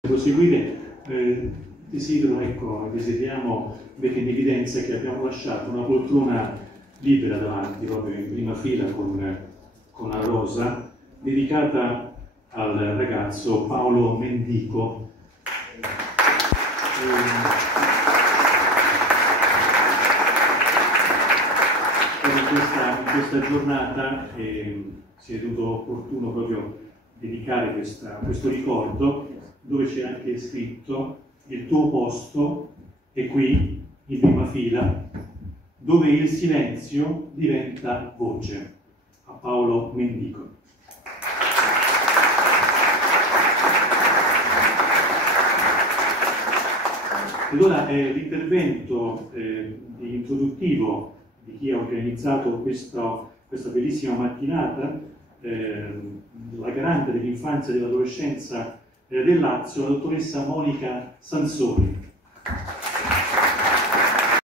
Proseguire, desideriamo mettere in evidenza che abbiamo lasciato una poltrona libera davanti, proprio in prima fila con la rosa, dedicata al ragazzo Paolo Mendico. In questa giornata si è ritenuto opportuno proprio dedicare questo ricordo, dove c'è anche scritto: il tuo posto è qui, in prima fila, dove il silenzio diventa voce. A Paolo Mendico. Ed ora l'intervento introduttivo di chi ha organizzato questa bellissima mattinata, la garante dell'infanzia e dell'adolescenza del Lazio, la dottoressa Monica Sansoni.